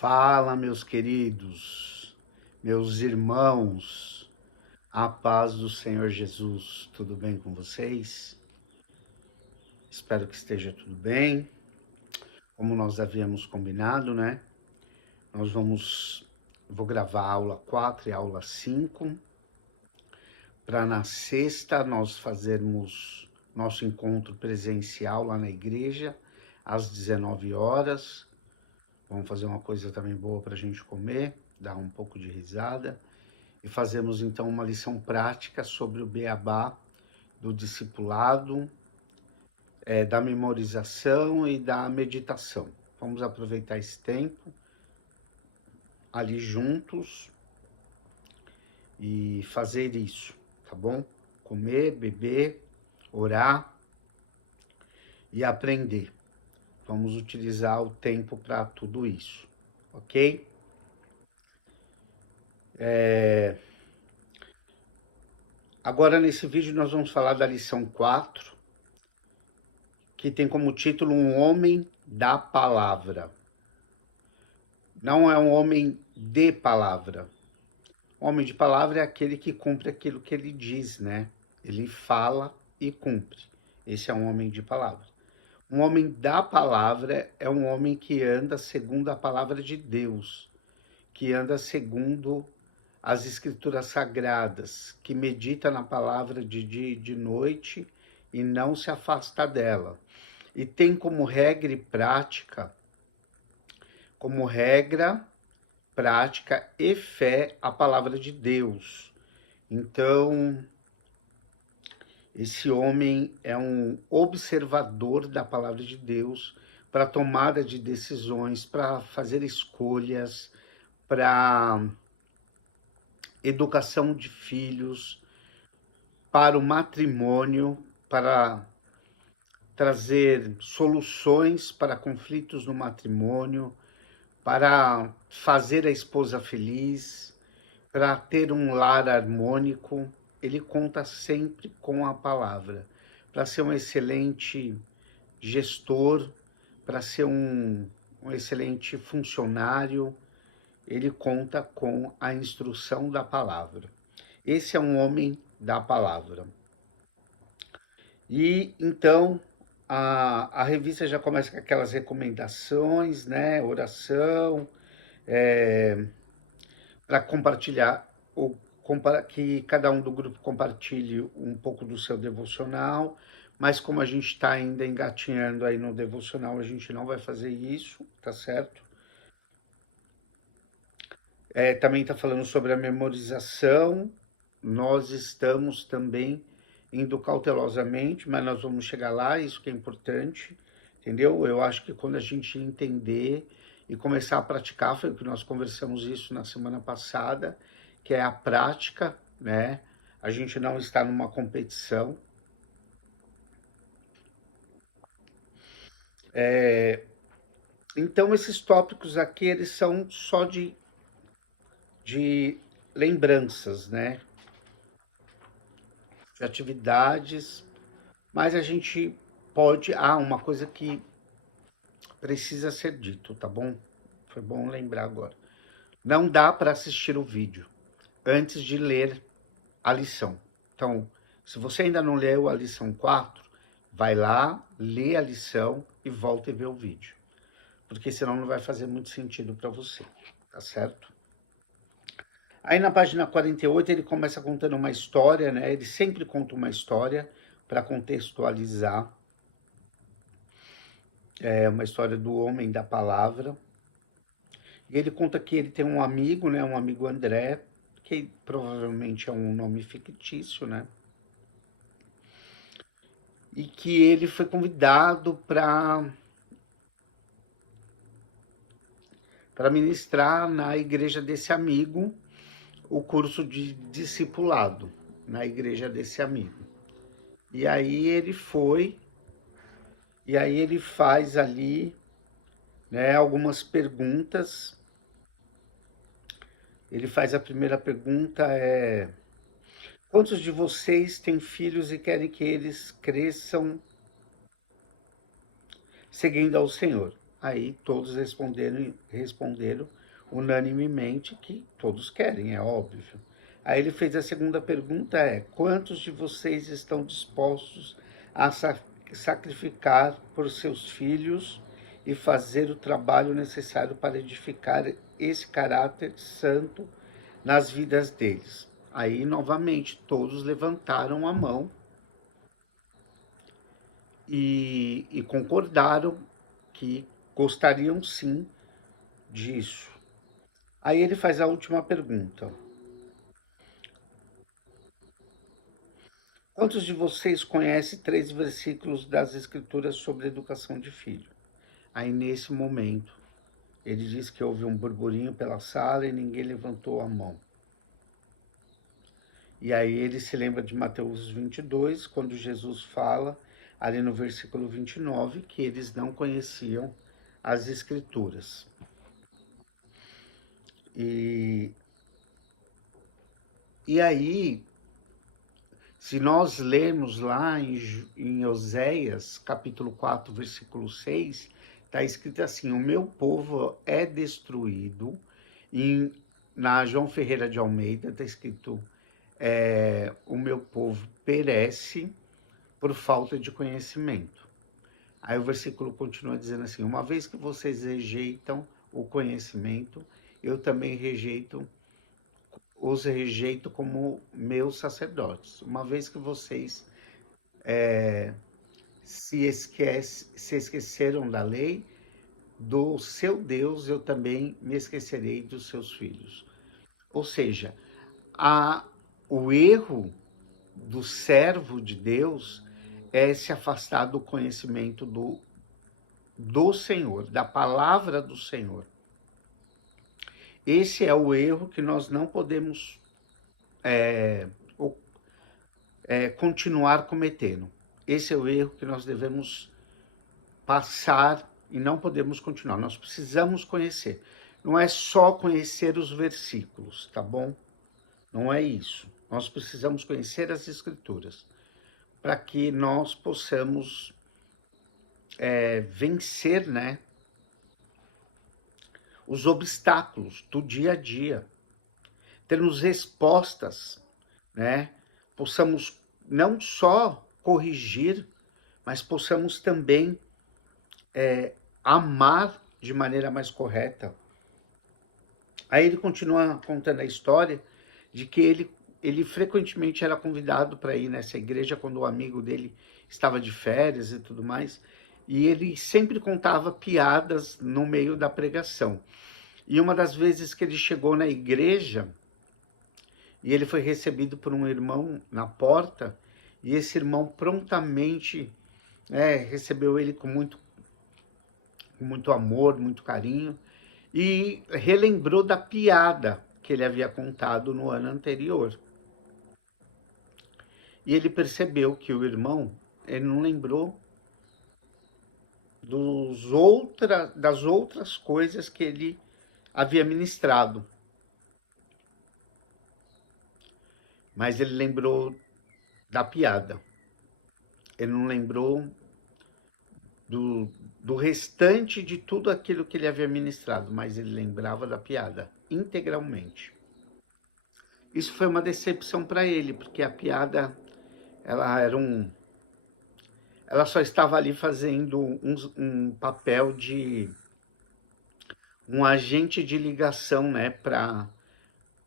Fala, meus queridos, meus irmãos, a paz do Senhor Jesus, tudo bem com vocês? Espero que esteja tudo bem. Como nós havíamos combinado, né? Vou gravar a aula 4 e a aula 5, para na sexta nós fazermos nosso encontro presencial lá na igreja, às 19 horas. Vamos fazer uma coisa também boa para a gente comer, dar um pouco de risada. E fazemos então uma lição prática sobre o beabá do discipulado, da memorização e da meditação. Vamos aproveitar esse tempo ali juntos e fazer isso, tá bom? Comer, beber, orar e aprender. Vamos utilizar o tempo para tudo isso, ok? Agora, nesse vídeo, nós vamos falar da lição 4, que tem como título Um Homem da Palavra. Não é um homem de palavra. O homem de palavra é aquele que cumpre aquilo que ele diz, né? Ele fala e cumpre. Esse é um homem de palavra. Um homem da palavra é um homem que anda segundo a palavra de Deus, que anda segundo as escrituras sagradas, que medita na palavra de dia e de noite e não se afasta dela. E tem como regra e fé a palavra de Deus. Então, esse homem é um observador da palavra de Deus para tomada de decisões, para fazer escolhas, para educação de filhos, para o matrimônio, para trazer soluções para conflitos no matrimônio, para fazer a esposa feliz, para ter um lar harmônico. Ele conta sempre com a palavra, para ser um excelente gestor, para ser um excelente funcionário. Ele conta com a instrução da palavra. Esse é um homem da palavra. E então a revista já começa com aquelas recomendações, né? Oração, para compartilhar, que cada um do grupo compartilhe um pouco do seu devocional, mas como a gente está ainda engatinhando aí no devocional, a gente não vai fazer isso, tá certo? Também está falando sobre a memorização. Nós estamos também indo cautelosamente, mas nós vamos chegar lá, isso que é importante, entendeu? Eu acho que quando a gente entender e começar a praticar, foi o que nós conversamos isso na semana passada, que é a prática, né? A gente não está numa competição. Então, esses tópicos aqui, eles são só de lembranças, né? De atividades, mas a gente pode... uma coisa que precisa ser dito, tá bom? Foi bom lembrar agora. Não dá para assistir o vídeo antes de ler a lição. Então, se você ainda não leu a lição 4, vai lá, lê a lição e volta e vê o vídeo. Porque senão não vai fazer muito sentido para você, tá certo? Aí na página 48 ele começa contando uma história, né? Ele sempre conta uma história para contextualizar. É uma história do homem da palavra. E ele conta que ele tem um amigo, né? Um amigo André, que provavelmente é um nome fictício, né? E que ele foi convidado para ministrar na igreja desse amigo o curso de discipulado, na igreja desse amigo. E aí ele foi, e aí ele faz ali, né, algumas perguntas. Ele faz a primeira pergunta, quantos de vocês têm filhos e querem que eles cresçam seguindo ao Senhor? Aí todos responderam unanimemente que todos querem, é óbvio. Aí ele fez a segunda pergunta, quantos de vocês estão dispostos a sacrificar por seus filhos e fazer o trabalho necessário para edificar esse caráter santo nas vidas deles? Aí, novamente, todos levantaram a mão e concordaram que gostariam sim disso. Aí ele faz a última pergunta. Quantos de vocês conhecem 3 versículos das Escrituras sobre educação de filho? Aí, nesse momento, ele diz que houve um burburinho pela sala e ninguém levantou a mão. E aí ele se lembra de Mateus 22, quando Jesus fala, ali no versículo 29, que eles não conheciam as Escrituras. E aí, se nós lermos lá em Oséias, capítulo 4, versículo 6, está escrito assim, o meu povo é destruído. Na João Ferreira de Almeida está escrito, o meu povo perece por falta de conhecimento. Aí o versículo continua dizendo assim, uma vez que vocês rejeitam o conhecimento, eu também os rejeito como meus sacerdotes. Uma vez que vocês se esqueceram da lei, do seu Deus, eu também me esquecerei dos seus filhos. Ou seja, o erro do servo de Deus é se afastar do conhecimento do Senhor, da palavra do Senhor. Esse é o erro que nós não podemos continuar cometendo. Esse é o erro que nós devemos passar e não podemos continuar. Nós precisamos conhecer. Não é só conhecer os versículos, tá bom? Não é isso. Nós precisamos conhecer as Escrituras para que nós possamos vencer, né, os obstáculos do dia a dia, termos respostas, né, possamos não só corrigir, mas possamos também amar de maneira mais correta. Aí ele continua contando a história de que ele frequentemente era convidado para ir nessa igreja quando o amigo dele estava de férias e tudo mais, e ele sempre contava piadas no meio da pregação. E uma das vezes que ele chegou na igreja, e ele foi recebido por um irmão na porta, e esse irmão prontamente recebeu ele com muito amor, muito carinho, e relembrou da piada que ele havia contado no ano anterior. E ele percebeu que o irmão, ele não lembrou das outras coisas que ele havia ministrado. Mas ele lembrou da piada. Ele não lembrou do restante de tudo aquilo que ele havia ministrado, mas ele lembrava da piada integralmente. Isso foi uma decepção para ele, porque a piada, ela só estava ali fazendo um papel de um agente de ligação, né, para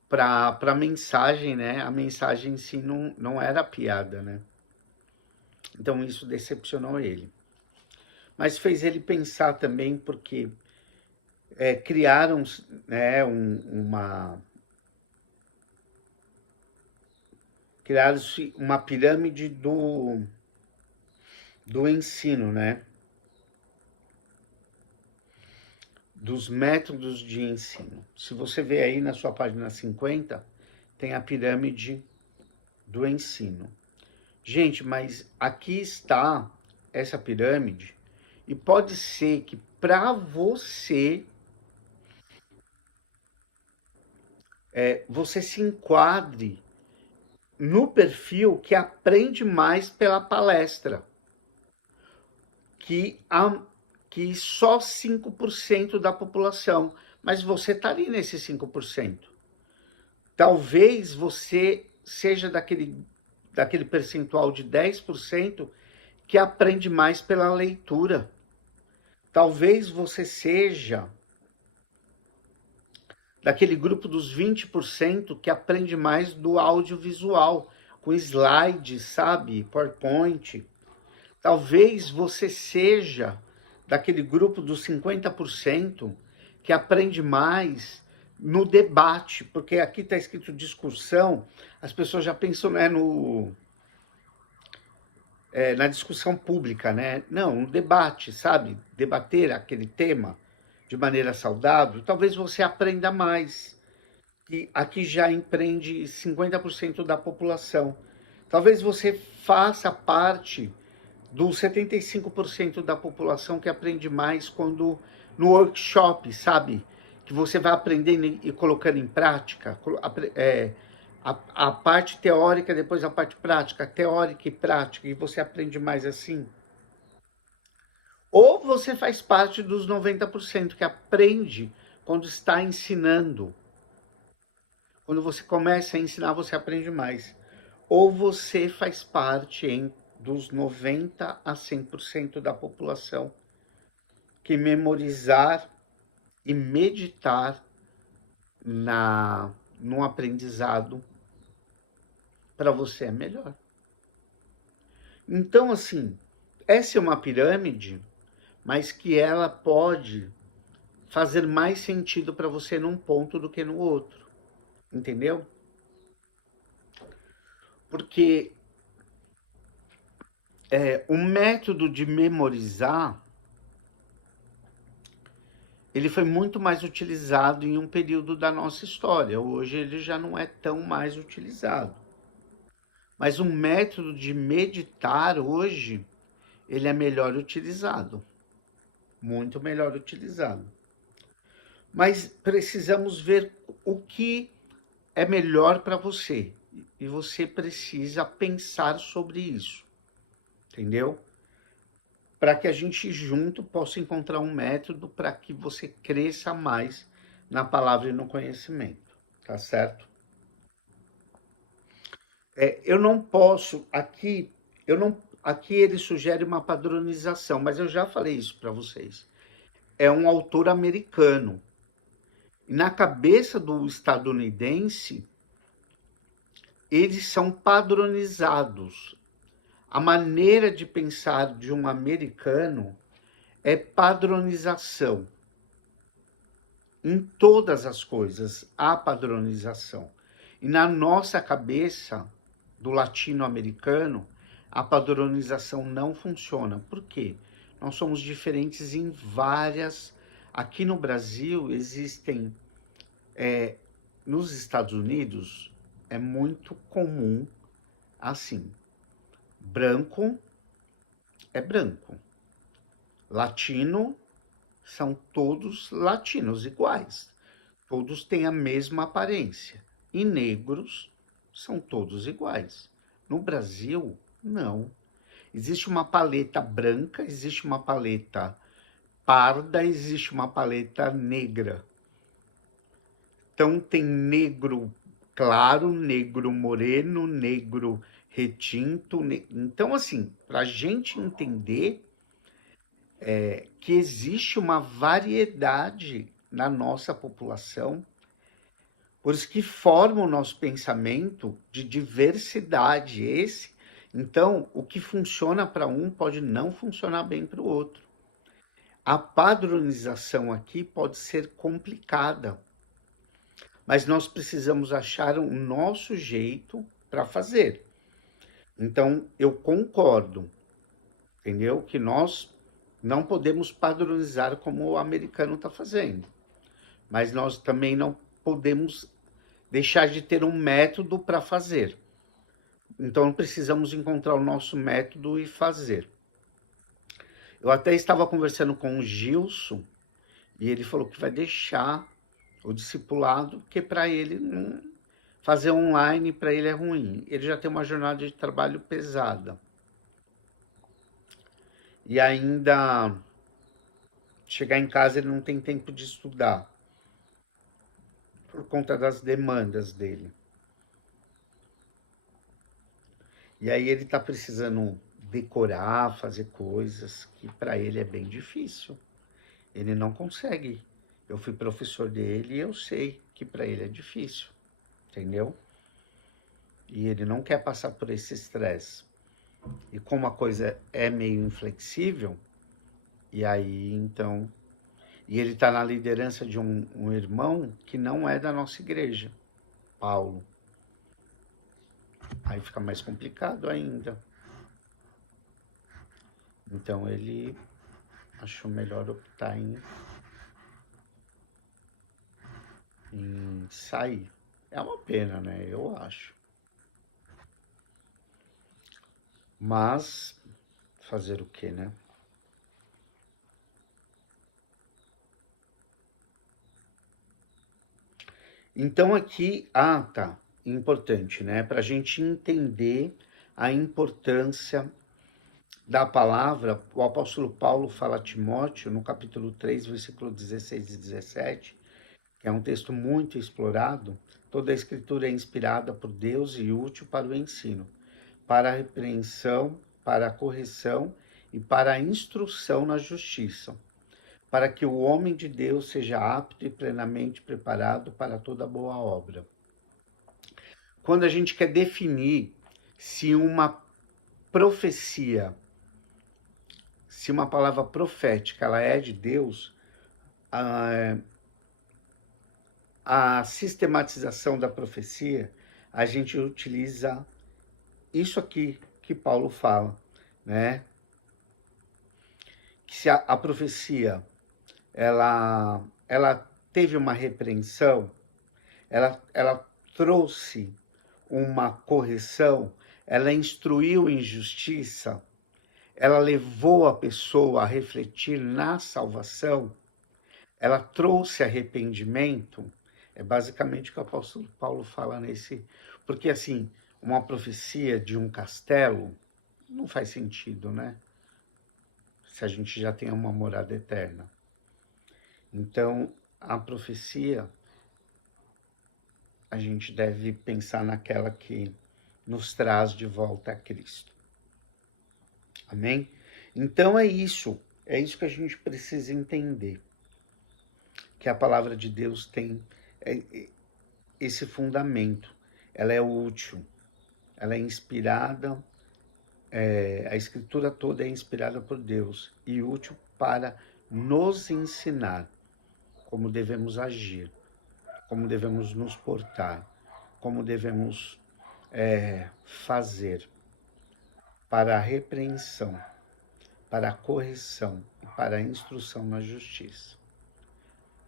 a mensagem, né? A mensagem em si não era piada, né? Então isso decepcionou ele. Mas fez ele pensar também, porque criaram, né, criaram-se uma pirâmide do ensino, né? Dos métodos de ensino. Se você vê aí na sua página 50, tem a pirâmide do ensino. Gente, mas aqui está essa pirâmide, e pode ser que para você, você se enquadre no perfil que aprende mais pela palestra, que que só 5% da população, mas você está ali nesse 5%. Talvez você seja daquele percentual de 10% que aprende mais pela leitura. Talvez você seja daquele grupo dos 20% que aprende mais do audiovisual, com slides, sabe? PowerPoint. Talvez você seja daquele grupo dos 50% que aprende mais no debate, porque aqui está escrito discussão, as pessoas já pensam, né, na discussão pública, né? Não, no debate, sabe? Debater aquele tema de maneira saudável, talvez você aprenda mais. Que aqui já empreende 50% da população. Talvez você faça parte dos 75% da população que aprende mais quando no workshop, sabe? Que você vai aprendendo e colocando em prática. A parte teórica, depois a parte prática, teórica e prática, e você aprende mais assim. Ou você faz parte dos 90% que aprende quando está ensinando. Quando você começa a ensinar, você aprende mais. Ou você faz parte dos 90% a 100% da população que memorizar e meditar no aprendizado para você é melhor. Então, assim, essa é uma pirâmide, mas que ela pode fazer mais sentido para você num ponto do que no outro. Entendeu? Porque o método de memorizar, ele foi muito mais utilizado em um período da nossa história. Hoje ele já não é tão mais utilizado. Mas o método de meditar hoje, ele é melhor utilizado. Muito melhor utilizado. Mas precisamos ver o que é melhor para você. E você precisa pensar sobre isso. Entendeu? Para que a gente junto possa encontrar um método para que você cresça mais na palavra e no conhecimento. Tá certo? Eu não posso, aqui ele sugere uma padronização, mas eu já falei isso para vocês. É um autor americano. E na cabeça do estadunidense, eles são padronizados. A maneira de pensar de um americano é padronização. Em todas as coisas há padronização. E na nossa cabeça, do latino-americano, a padronização não funciona. Por quê? Nós somos diferentes em várias... Aqui no Brasil existem... nos Estados Unidos é muito comum assim. Branco é branco. Latino são todos latinos iguais. Todos têm a mesma aparência. E negros são todos iguais. No Brasil, não. Existe uma paleta branca, existe uma paleta parda, existe uma paleta negra. Então tem negro claro, negro moreno, negro retinto. Então, assim, para a gente entender que existe uma variedade na nossa população, por isso que forma o nosso pensamento de diversidade. Então, o que funciona para um pode não funcionar bem para o outro. A padronização aqui pode ser complicada, mas nós precisamos achar o nosso jeito para fazer. Então, eu concordo, entendeu? Que nós não podemos padronizar como o americano está fazendo. Mas nós também não podemos deixar de ter um método para fazer. Então, precisamos encontrar o nosso método e fazer. Eu até estava conversando com o Gilson, e ele falou que vai deixar o discipulado, porque para ele fazer online para ele é ruim. Ele já tem uma jornada de trabalho pesada. E ainda chegar em casa ele não tem tempo de estudar, por conta das demandas dele. E aí ele está precisando decorar, fazer coisas que para ele é bem difícil. Ele não consegue. Eu fui professor dele e eu sei que para ele é difícil, entendeu? E ele não quer passar por esse estresse. E como a coisa é meio inflexível, e aí então... E ele está na liderança de um irmão que não é da nossa igreja, Paulo. Aí fica mais complicado ainda. Então ele achou melhor optar em sair. É uma pena, né? Eu acho. Mas fazer o quê, né? Então aqui, tá, importante, né? Para a gente entender a importância da palavra, o apóstolo Paulo fala a Timóteo, no capítulo 3, versículo 16 e 17, que é um texto muito explorado: toda a escritura é inspirada por Deus e útil para o ensino, para a repreensão, para a correção e para a instrução na justiça, para que o homem de Deus seja apto e plenamente preparado para toda boa obra. Quando a gente quer definir se uma profecia, se uma palavra profética, ela é de Deus, a sistematização da profecia, a gente utiliza isso aqui que Paulo fala, né? Que se a profecia, ela teve uma repreensão, ela trouxe uma correção, ela instruiu em justiça, ela levou a pessoa a refletir na salvação, ela trouxe arrependimento. É basicamente o que o apóstolo Paulo fala nesse... Porque, assim, uma profecia de um castelo não faz sentido, né? Se a gente já tem uma morada eterna. Então, a profecia, a gente deve pensar naquela que nos traz de volta a Cristo. Amém? Então é isso que a gente precisa entender. Que a palavra de Deus tem esse fundamento. Ela é útil, ela é inspirada, a escritura toda é inspirada por Deus e útil para nos ensinar como devemos agir, como devemos nos portar, como devemos fazer para a repreensão, para a correção e para a instrução na justiça,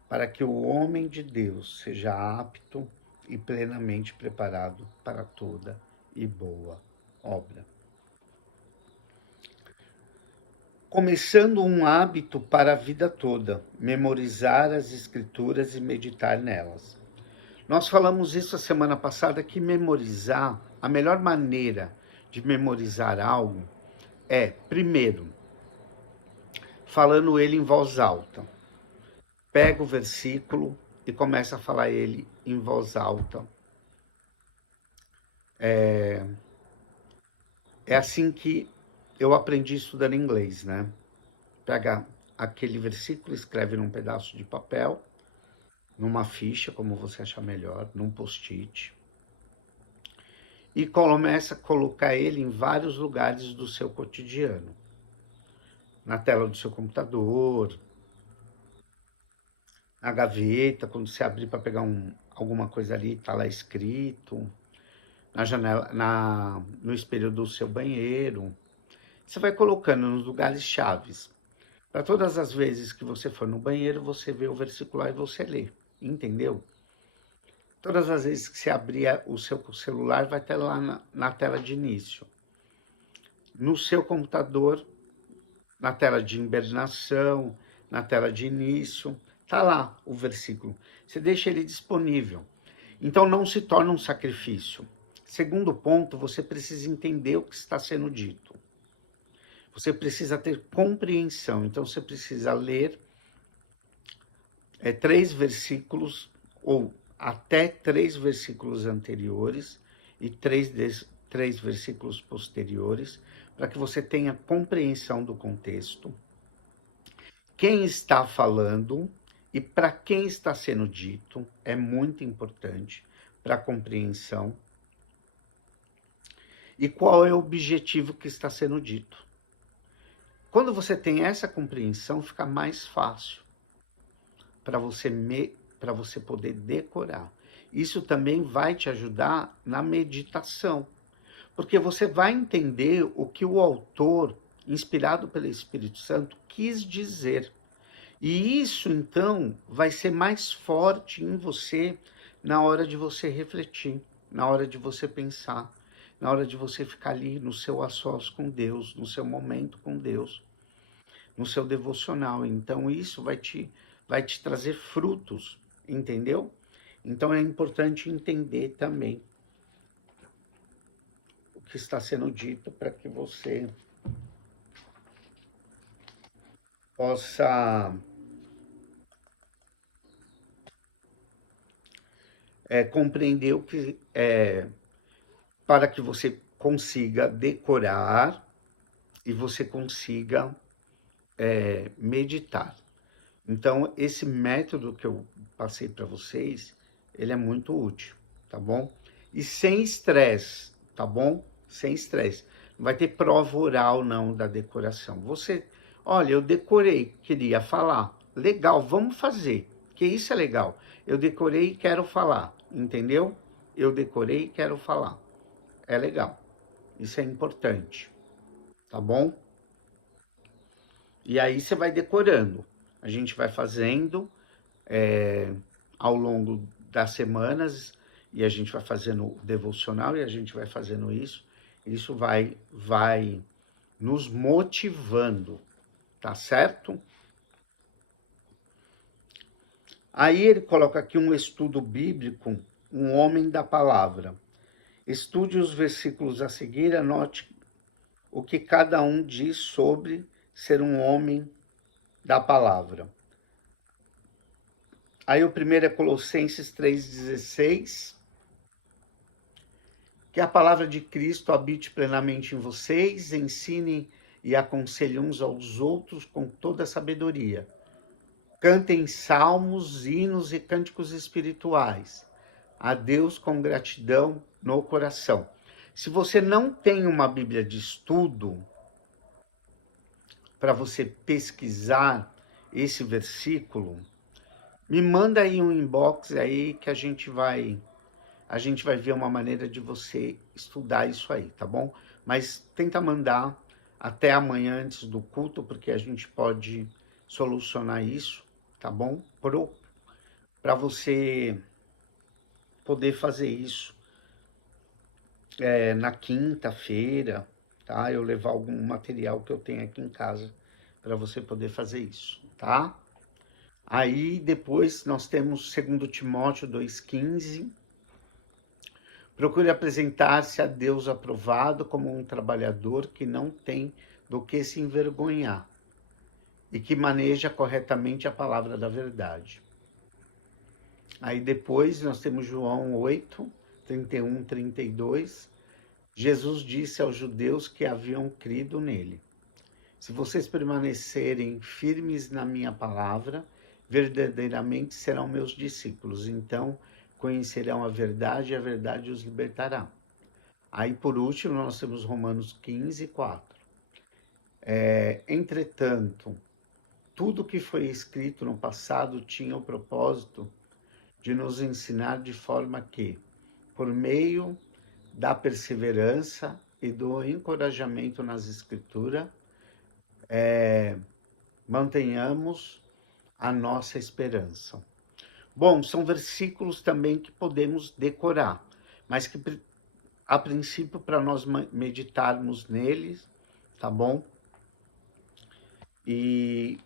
para que o homem de Deus seja apto e plenamente preparado para toda e boa obra. Começando um hábito para a vida toda, memorizar as escrituras e meditar nelas. Nós falamos isso a semana passada, que memorizar, a melhor maneira de memorizar algo é, primeiro, falando ele em voz alta. Pega o versículo e começa a falar ele em voz alta. É assim que eu aprendi estudando inglês, né? Pega aquele versículo, escreve num pedaço de papel, numa ficha, como você achar melhor, num post-it, e começa a colocar ele em vários lugares do seu cotidiano. Na tela do seu computador, na gaveta, quando você abrir para pegar alguma coisa ali, está lá escrito, na janela, no espelho do seu banheiro. Você vai colocando nos lugares chaves. Para todas as vezes que você for no banheiro, você vê o versículo lá e você lê. Entendeu? Todas as vezes que você abrir o seu celular, vai ter lá na tela de início. No seu computador, na tela de hibernação, na tela de início, está lá o versículo. Você deixa ele disponível. Então não se torna um sacrifício. Segundo ponto, você precisa entender o que está sendo dito. Você precisa ter compreensão. Então você precisa ler 3 versículos, ou até 3 versículos anteriores e 3 versículos posteriores, para que você tenha compreensão do contexto, quem está falando e para quem está sendo dito, é muito importante para a compreensão, e qual é o objetivo que está sendo dito. Quando você tem essa compreensão, fica mais fácil para você poder decorar. Isso também vai te ajudar na meditação, porque você vai entender o que o autor, inspirado pelo Espírito Santo, quis dizer. E isso, então, vai ser mais forte em você na hora de você refletir, na hora de você pensar, na hora de você ficar ali no seu a sós com Deus, no seu momento com Deus, no seu devocional. Então, isso vai te trazer frutos, entendeu? Então, é importante entender também o que está sendo dito para que você possa compreender o que para que você consiga decorar e você consiga meditar. Então, esse método que eu passei para vocês, ele é muito útil, tá bom? E sem estresse, tá bom? Sem estresse. Não vai ter prova oral, não, da decoração. Você, olha, eu decorei, queria falar. Legal, vamos fazer, que isso é legal. Eu decorei e quero falar, entendeu? Eu decorei e quero falar. É legal. Isso é importante, tá bom? E aí você vai decorando. A gente vai fazendo ao longo das semanas, e a gente vai fazendo o devocional, e a gente vai fazendo isso. Isso vai nos motivando, tá certo? Aí ele coloca aqui um estudo bíblico, um homem da palavra. Estude os versículos a seguir, anote o que cada um diz sobre ser um homem da palavra. Aí o primeiro é Colossenses 3,16, que a palavra de Cristo habite plenamente em vocês, ensinem e aconselhem uns aos outros com toda a sabedoria. Cantem salmos, hinos e cânticos espirituais a Deus com gratidão no coração. Se você não tem uma Bíblia de estudo para você pesquisar esse versículo, me manda aí um inbox aí que a gente vai ver uma maneira de você estudar isso aí, tá bom? Mas tenta mandar até amanhã antes do culto, porque a gente pode solucionar isso, tá bom? Para você poder fazer isso na quinta-feira, tá? Eu levar algum material que eu tenho aqui em casa para você poder fazer isso, tá? Aí depois nós temos 2 Timóteo 2,15. Procure apresentar-se a Deus aprovado como um trabalhador que não tem do que se envergonhar e que maneja corretamente a palavra da verdade. Aí depois nós temos João 8, 31, 32. Jesus disse aos judeus que haviam crido nele: se vocês permanecerem firmes na minha palavra, verdadeiramente serão meus discípulos. Então conhecerão a verdade e a verdade os libertará. Aí por último nós temos Romanos 15, 4. Entretanto, tudo que foi escrito no passado tinha o propósito de nos ensinar de forma que, por meio da perseverança e do encorajamento nas Escrituras, mantenhamos a nossa esperança. Bom, são versículos também que podemos decorar, mas que a princípio para nós meditarmos neles, tá bom? E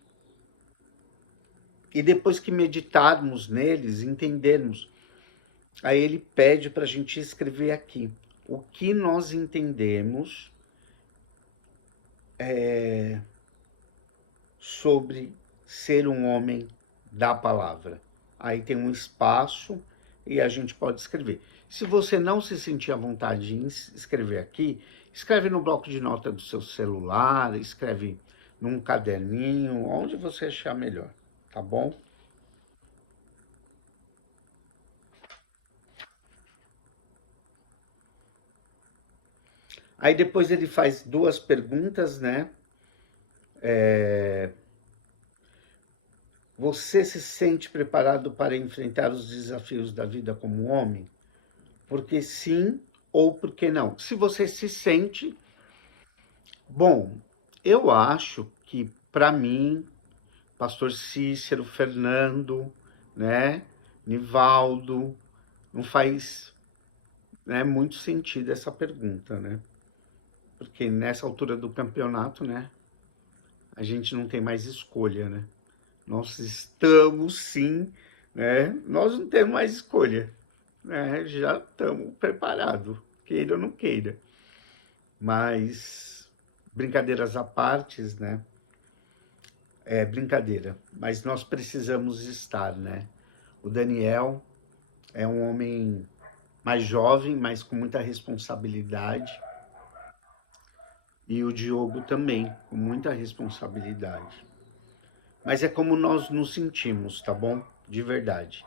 depois que meditarmos neles, entendermos, aí ele pede para a gente escrever aqui o que nós entendemos sobre ser um homem da palavra. Aí tem um espaço e a gente pode escrever. Se você não se sentir à vontade de escrever aqui, escreve no bloco de nota do seu celular, escreve num caderninho, onde você achar melhor, tá bom? Aí depois ele faz duas perguntas, né? Você se sente preparado para enfrentar os desafios da vida como homem? Porque sim ou porque não? Se você se sente, bom, eu acho que para mim, Pastor Cícero, Fernando, né, Nivaldo, não faz, né, muito sentido essa pergunta, né? Porque nessa altura do campeonato, né, a gente não tem mais escolha, né? Nós estamos sim, né? Nós não temos mais escolha, né? Já estamos preparados, queira ou não queira. Mas, brincadeiras à parte, né? É brincadeira, mas nós precisamos estar, né? O Daniel é um homem mais jovem, mas com muita responsabilidade. E o Diogo também, com muita responsabilidade. Mas é como nós nos sentimos, tá bom? De verdade.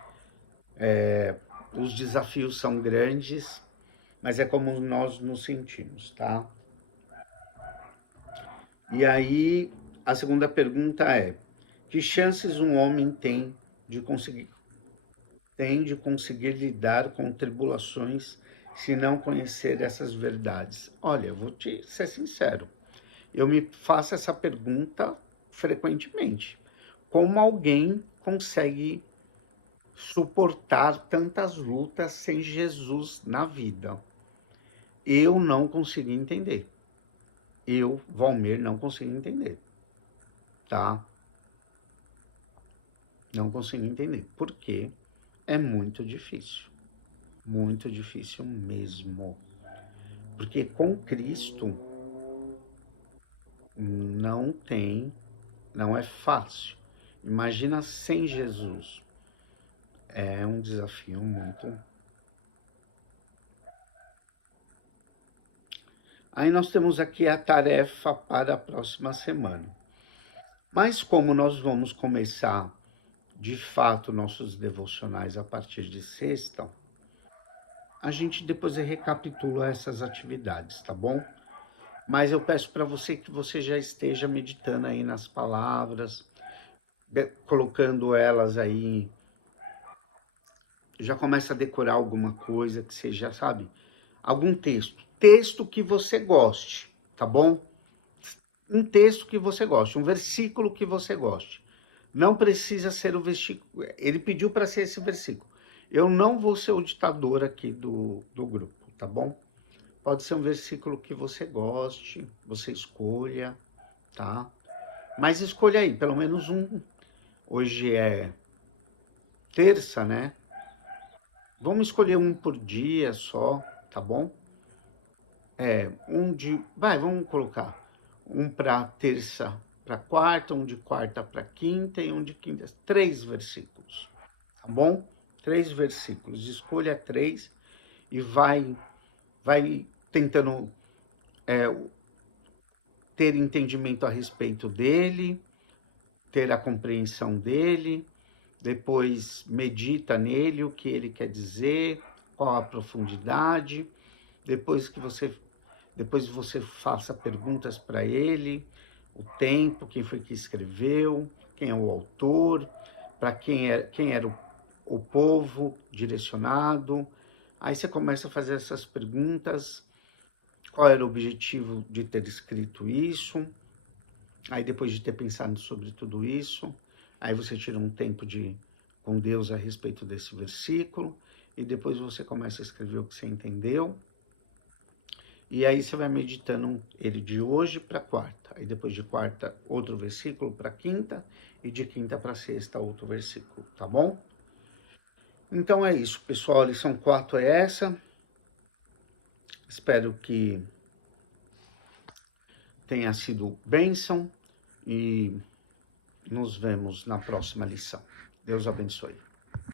Os desafios são grandes, mas é como nós nos sentimos, tá? E aí, a segunda pergunta é: que chances um homem tem de conseguir lidar com tribulações se não conhecer essas verdades? Olha, eu vou te ser sincero. Eu me faço essa pergunta frequentemente. Como alguém consegue suportar tantas lutas sem Jesus na vida? Eu não consegui entender. Eu, Valmir, não consegui entender, tá? Não consegui entender. Por quê? É muito difícil mesmo. Porque com Cristo não tem, não é fácil. Imagina sem Jesus. É um desafio muito. Aí nós temos aqui a tarefa para a próxima semana. Mas como nós vamos começar de fato nossos devocionais a partir de sexta, a gente depois recapitula essas atividades, tá bom? Mas eu peço para você que você já esteja meditando aí nas palavras, colocando elas aí, já começa a decorar alguma coisa que seja, sabe? Algum texto. Texto que você goste, tá bom? Um texto que você goste, um versículo que você goste. Não precisa ser o versículo. Ele pediu para ser esse versículo. Eu não vou ser o ditador aqui do grupo, tá bom? Pode ser um versículo que você goste, você escolha, tá? Mas escolha aí, pelo menos um. Hoje é terça, né? Vamos escolher um por dia só, tá bom? Vamos colocar um para terça para quarta, um de quarta para quinta e um de quinta. 3 versículos, tá bom? 3 versículos. Escolha 3 e vai tentando ter entendimento a respeito dele, ter a compreensão dele, depois medita nele o que ele quer dizer, qual a profundidade, depois você faça perguntas para ele, o tempo, quem foi que escreveu, quem é o autor, para quem era o povo direcionado. Aí você começa a fazer essas perguntas, qual era o objetivo de ter escrito isso, aí depois de ter pensado sobre tudo isso, aí você tira um tempo com Deus a respeito desse versículo, e depois você começa a escrever o que você entendeu, e aí você vai meditando ele de hoje para quarta, aí depois de quarta outro versículo para quinta, e de quinta para sexta outro versículo, tá bom? Então é isso, pessoal, a lição 4 é essa. Espero que tenha sido bênção e nos vemos na próxima lição. Deus abençoe.